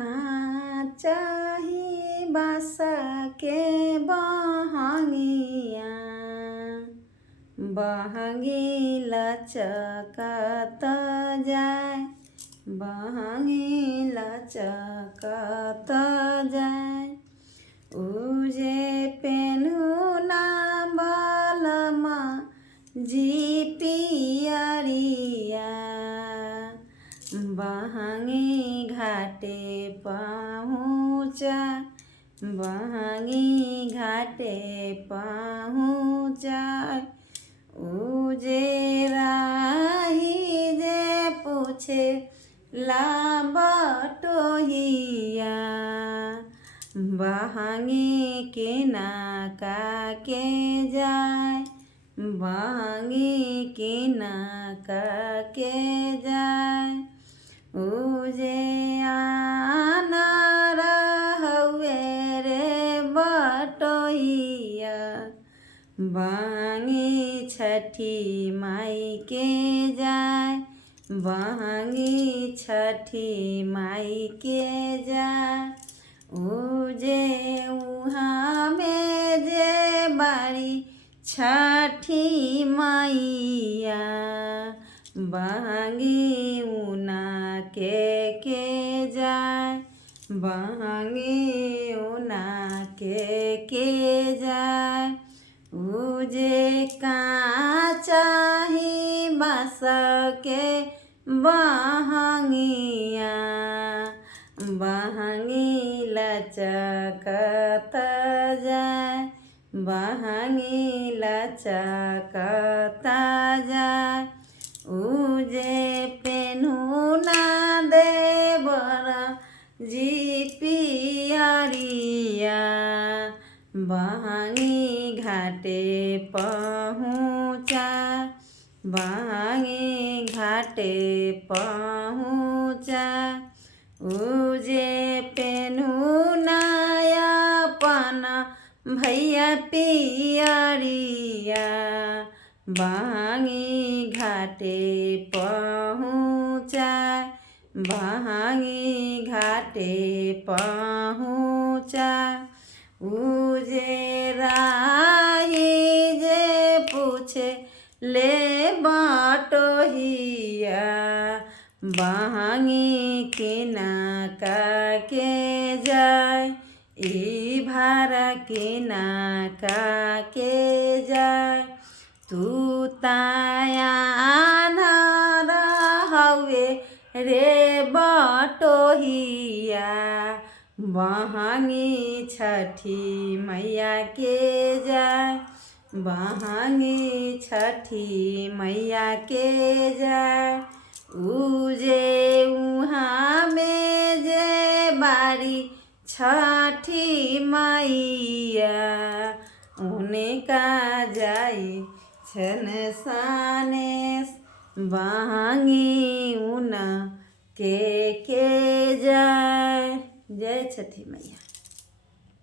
कहाँ चाही बाँस के बहंगिया, बहंगी लचकत जाय, बहंगी लचकत जाय। उजे पेन्हू ना बलमा जी पियरिया, बहंगी घाटे पहुँचा, बहंगी घाटे पहुँचा। उजे राही जे पूछे ला बटोहिया, बहंगी केना के जाय, बहंगी केना के जाय। उजे आनार हउए रे बटोहिया, बहंगी छठी माई के जाय, बहंगी छठी माई के जाय। उजे उहाँ में जे बारी छठी मैया, बहंगी उना के जाय, बहंगी उना के जाय। उजे कहाँ चाही बाँस के बहंगिया, बहंगी लचकत जाय, बहंगी लचकत जाय। उजे पेन्हू ना देवर जी पियरिया, बहंगी घाटे पहुँचा, बहंगी घाटे पहुँचा। उजे पेन्हू ना अपन भैया पियरिया, बहंगी घाटे पहुँचा, बहंगी घाटे पहुँचा। उजे राही जे पूछे ले बटोहिया, बहंगी केना के जाय, ई भारा केना के जाय। तू तायानार हउए रे बटोहिया, बहंगी छठी मैया के जाय, बहंगी छठी मैया के जाय। उजे उहाँ में जे बारी छठी मैया, उनका जाई छन सानेस, बहंगी उना के जाय। जय छठी मैया।